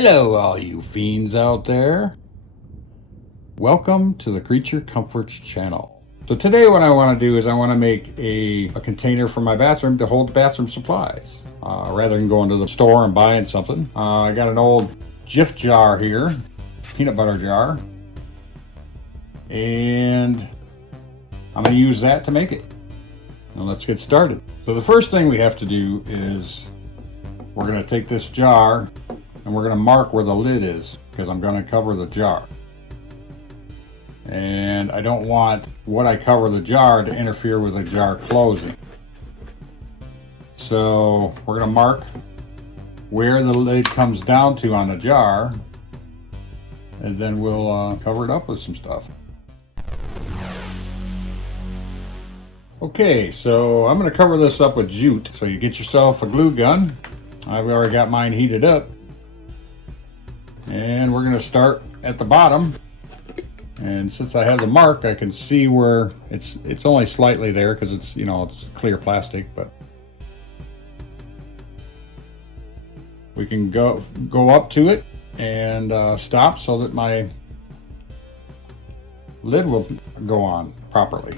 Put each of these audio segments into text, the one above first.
Hello, all you fiends out there. Welcome to the Kreature Comforts channel. So today what I want to do is I want to make a container for my bathroom to hold bathroom supplies. Rather than going to the store and buying something. I got an old Jif jar here, peanut butter jar. And I'm going to use that to make it. Now let's get started. So the first thing we have to do is we're going to take this jar and we're going to mark where the lid is because I'm going to cover the jar. And I don't want what I cover the jar to interfere with the jar closing. So we're going to mark where the lid comes down to on the jar, and then we'll cover it up with some stuff. Okay, so I'm going to cover this up with jute. So you get yourself a glue gun. I've already got mine heated up. And we're going to start at the bottom. And since I have the mark, I can see where it's only slightly there because it's, you know, it's clear plastic, but we can go up to it and stop so that my lid will go on properly.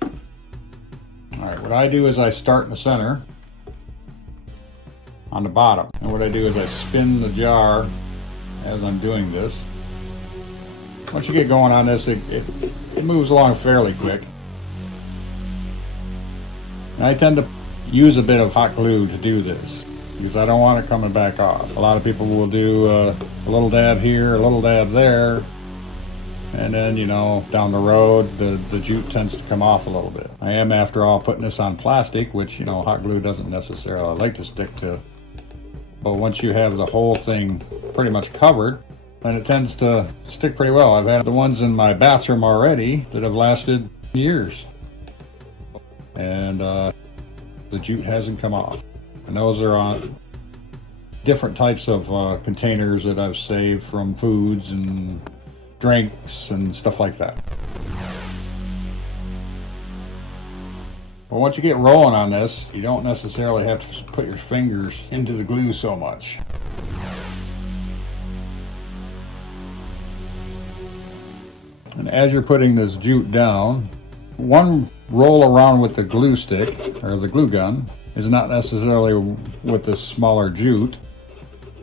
All right, what I do is I start in the center on the bottom, and what I do is I spin the jar as I'm doing this. Once you get going on this, it moves along fairly quick. And I tend to use a bit of hot glue to do this because I don't want it coming back off. A lot of people will do a little dab here, a little dab there, and then, you know, down the road the jute tends to come off a little bit. I am, after all, putting this on plastic, which, you know, hot glue doesn't necessarily like to stick to. But once you have the whole thing pretty much covered, then it tends to stick pretty well. I've had the ones in my bathroom already that have lasted years. And the jute hasn't come off. And those are on different types of containers that I've saved from foods and drinks and stuff like that. But once you get rolling on this, you don't necessarily have to put your fingers into the glue so much. And as you're putting this jute down, one roll around with the glue stick or the glue gun is not necessarily with the smaller jute.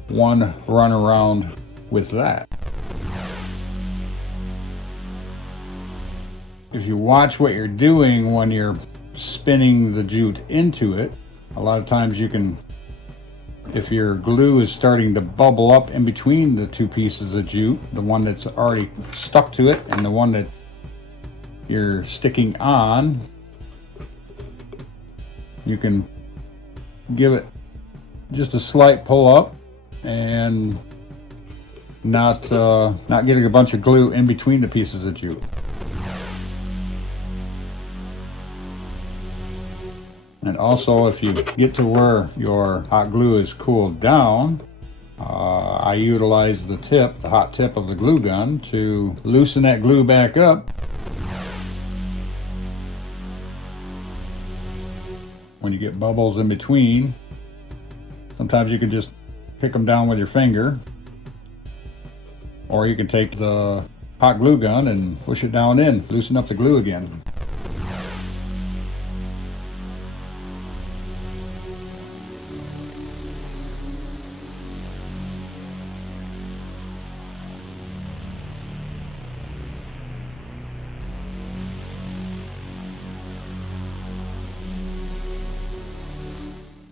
One run around with that. If you watch what you're doing when you're spinning the jute into it, a lot of times you can, if your glue is starting to bubble up in between the two pieces of jute, the one that's already stuck to it and the one that you're sticking on, you can give it just a slight pull up and not getting a bunch of glue in between the pieces of jute. And also, if you get to where your hot glue is cooled down, I utilize the hot tip of the glue gun to loosen that glue back up. When you get bubbles in between, sometimes you can just pick them down with your finger, or you can take the hot glue gun and push it down in, loosen up the glue again.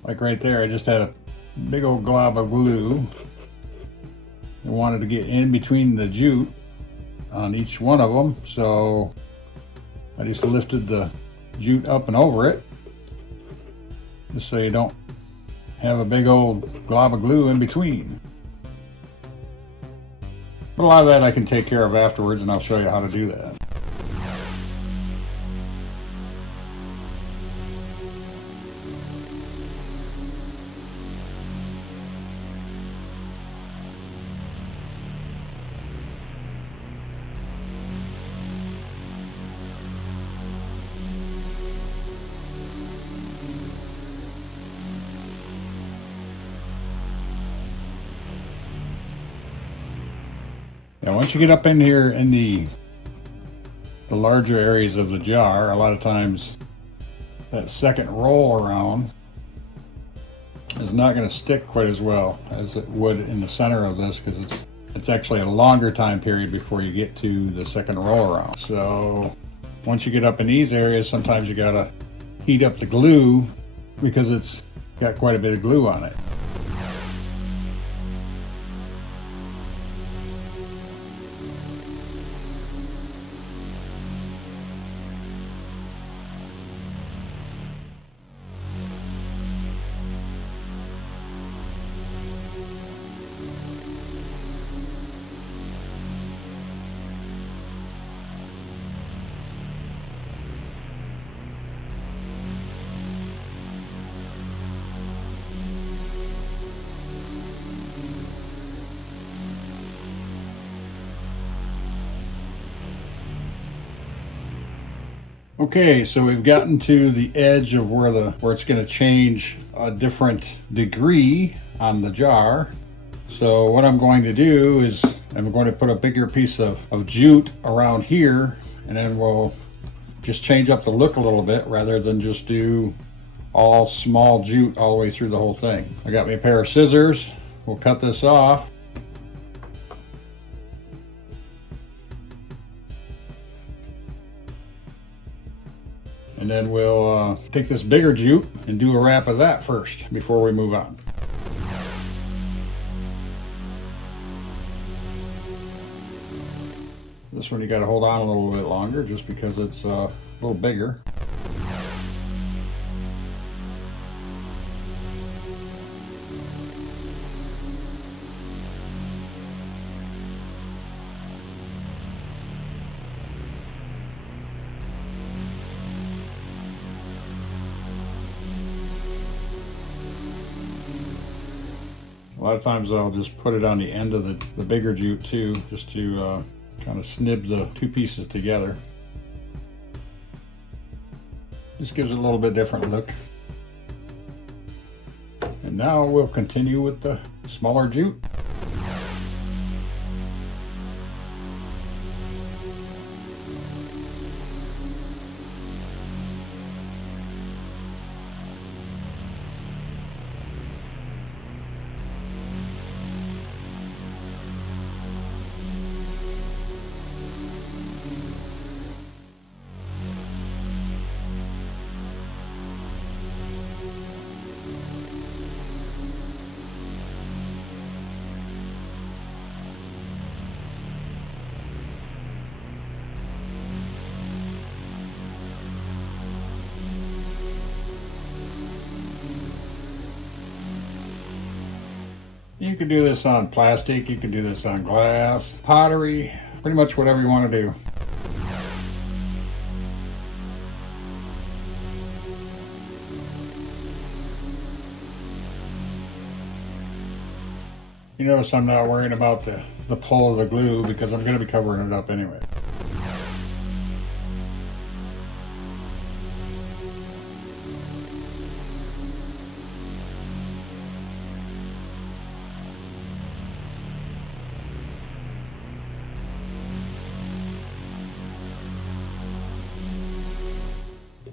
Like right there, I just had a big old glob of glue. I wanted to get in between the jute on each one of them, so I just lifted the jute up and over it, just so you don't have a big old glob of glue in between. But a lot of that I can take care of afterwards, and I'll show you how to do that. Now once you get up in here in the larger areas of the jar, a lot of times that second roll around is not going to stick quite as well as it would in the center of this, because it's actually a longer time period before you get to the second roll around. So once you get up in these areas, sometimes you gotta heat up the glue because it's got quite a bit of glue on it. Okay, so we've gotten to the edge of where it's going to change a different degree on the jar. So what I'm going to do is I'm going to put a bigger piece of jute around here, and then we'll just change up the look a little bit rather than just do all small jute all the way through the whole thing. I got me a pair of scissors. We'll cut this off. And then we'll take this bigger jute and do a wrap of that first before we move on. This one you got to hold on a little bit longer just because it's a little bigger. A lot of times I'll just put it on the end of the bigger jute too, just to kind of snip the two pieces together. Just gives it a little bit different look. And now we'll continue with the smaller jute. You can do this on plastic, you can do this on glass, pottery, pretty much whatever you want to do. You notice I'm not worrying about the pull of the glue because I'm going to be covering it up anyway.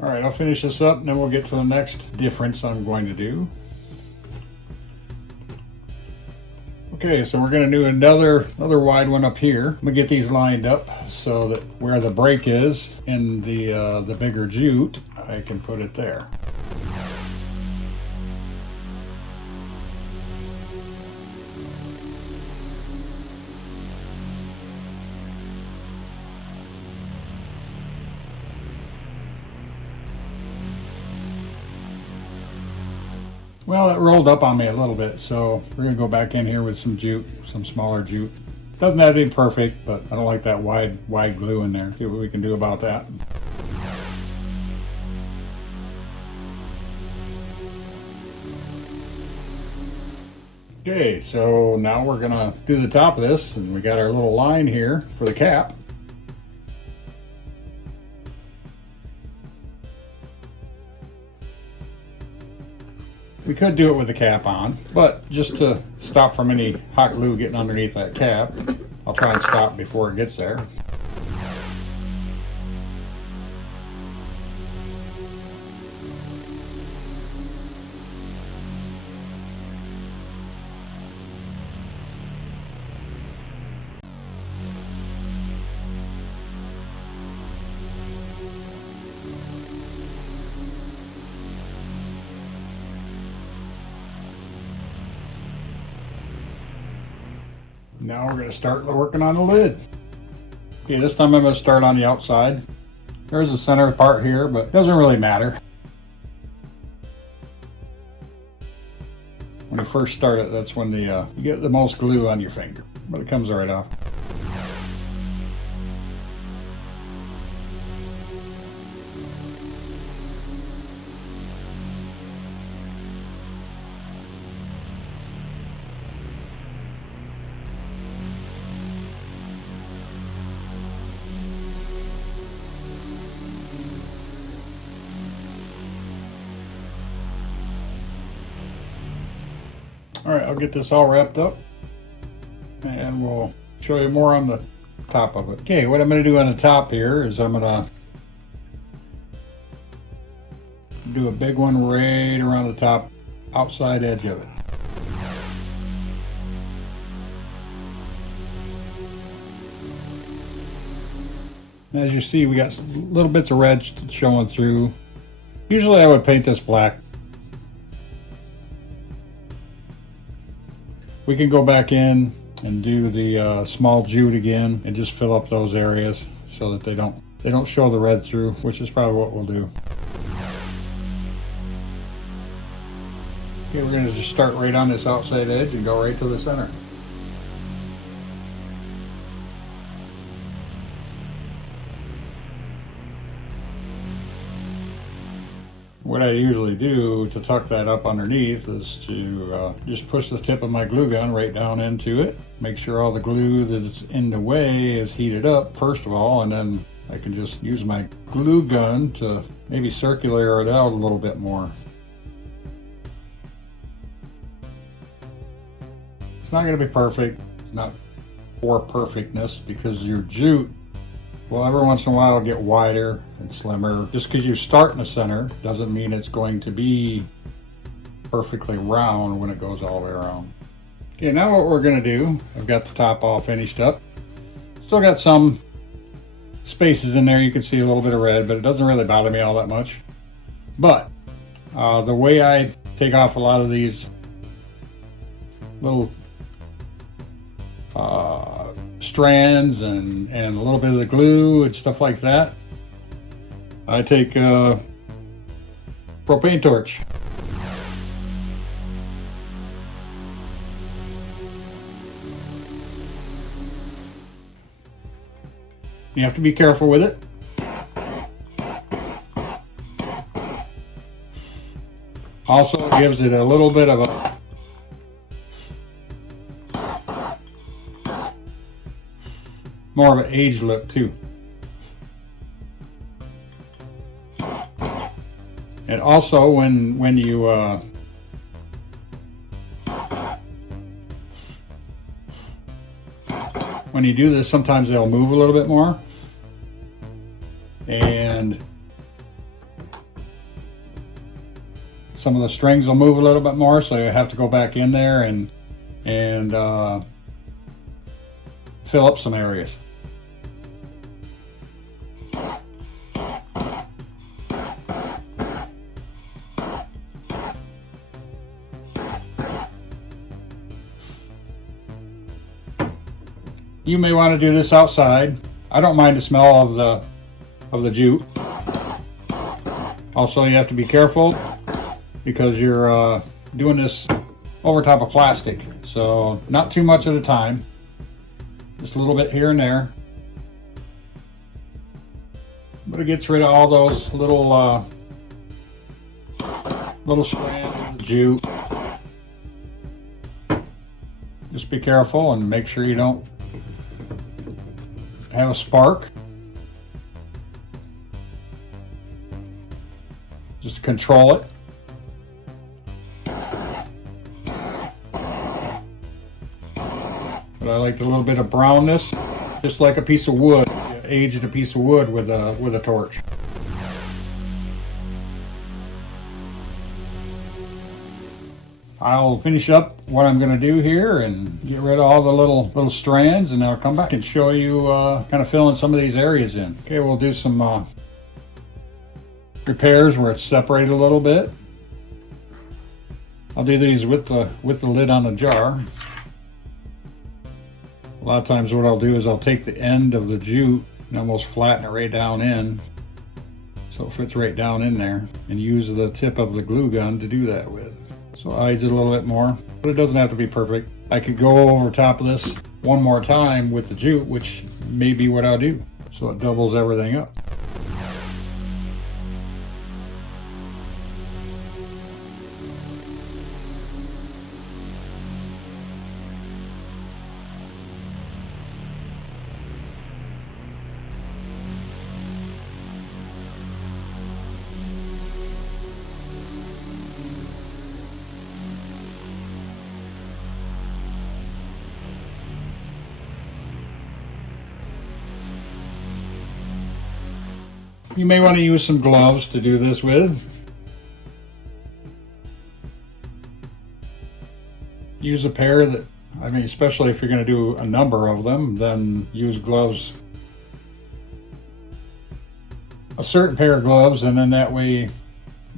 All right, I'll finish this up and then we'll get to the next difference I'm going to do. Okay, so we're going to do another wide one up here. I'm going to get these lined up so that where the break is in the bigger jute, I can put it there. Well, it rolled up on me a little bit, so we're going to go back in here with some jute, some smaller jute. Doesn't have to be perfect, but I don't like that wide glue in there. See what we can do about that. Okay, so now we're going to do the top of this, and we got our little line here for the cap. We could do it with the cap on, but just to stop from any hot glue getting underneath that cap, I'll try and stop before it gets there. Now we're going to start working on the lid. Okay, this time I'm going to start on the outside. There's the center part here, but it doesn't really matter. When you first start it, that's when you get the most glue on your finger, but it comes right off. All right, I'll get this all wrapped up and we'll show you more on the top of it. Okay, what I'm going to do on the top here is I'm going to do a big one right around the top outside edge of it. As you see, we got little bits of red showing through. Usually I would paint this black. We can go back in and do the small jute again and just fill up those areas so that they don't show the red through, which is probably what we'll do. Okay, we're going to just start right on this outside edge and go right to the center. What I usually do to tuck that up underneath is to just push the tip of my glue gun right down into it. Make sure all the glue that's in the way is heated up first of all, and then I can just use my glue gun to maybe circulate it out a little bit more. It's not going to be perfect. It's not for perfectness because your jute will every once in a while get wider and slimmer. Just because you start in the center doesn't mean it's going to be perfectly round when it goes all the way around. Okay, now what we're going to do, I've got the top all finished up. Still got some spaces in there. You can see a little bit of red, but it doesn't really bother me all that much. But the way I take off a lot of these little strands and a little bit of the glue and stuff like that, I take a propane torch. You have to be careful with it. Also gives it a little bit of a more of an aged look too. And also when you do this, sometimes they'll move a little bit more, and some of the strings will move a little bit more, so you have to go back in there and fill up some areas. You may want to do this outside. I don't mind the smell of the jute. Also, you have to be careful because you're doing this over top of plastic, so not too much at a time. Just a little bit here and there. But it gets rid of all those little strands of jute. Just be careful and make sure you don't have a spark. Just control it. But I like a little bit of brownness, just like a piece of wood. Aged a piece of wood with a torch. I'll finish up what I'm going to do here and get rid of all the little strands, and I'll come back and show you kind of filling some of these areas in. Okay, we'll do some repairs where it's separated a little bit. I'll do these with the lid on the jar. A lot of times what I'll do is I'll take the end of the jute and almost flatten it right down in so it fits right down in there, and use the tip of the glue gun to do that with. So I hides it a little bit more, but it doesn't have to be perfect. I could go over top of this one more time with the jute, which may be what I'll do. So it doubles everything up. You may want to use some gloves to do this with. Use a pair that, I mean, especially if you're going to do a number of them, then use gloves. A certain pair of gloves, and then that way,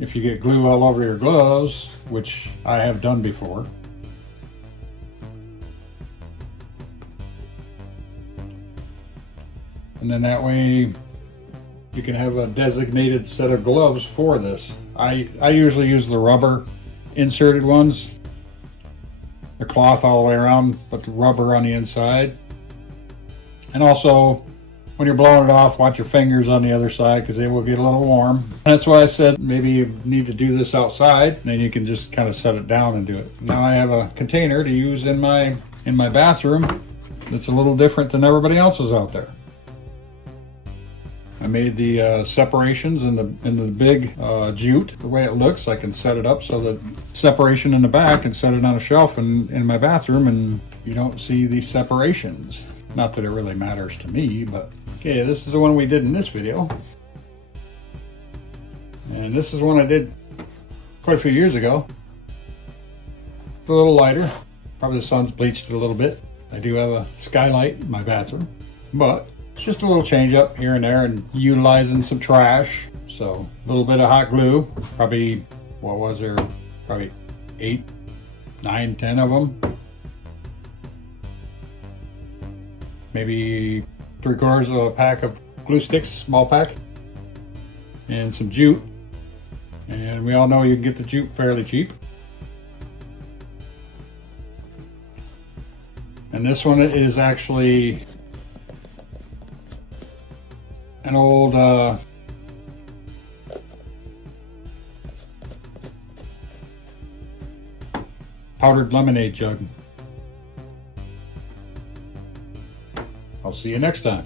if you get glue all over your gloves, which I have done before, and then that way you can have a designated set of gloves for this. I usually use the rubber inserted ones, the cloth all the way around, but the rubber on the inside. And also, when you're blowing it off, watch your fingers on the other side because they will get a little warm. That's why I said maybe you need to do this outside, and then you can just kind of set it down and do it. Now I have a container to use in my bathroom that's a little different than everybody else's out there. I made the separations in the big jute. The way it looks, I can set it up so that separation in the back, and set it on a shelf in my bathroom, and you don't see these separations. Not that it really matters to me, but okay, this is the one we did in this video. And this is one I did quite a few years ago. It's a little lighter. Probably the sun's bleached it a little bit. I do have a skylight in my bathroom, but it's just a little change up here and there, and utilizing some trash. So a little bit of hot glue, probably, what was there? Probably 8, 9, 10 of them. Maybe 3/4 of a pack of glue sticks, small pack, and some jute. And we all know you can get the jute fairly cheap. And this one is actually an old powdered lemonade jug. I'll see you next time.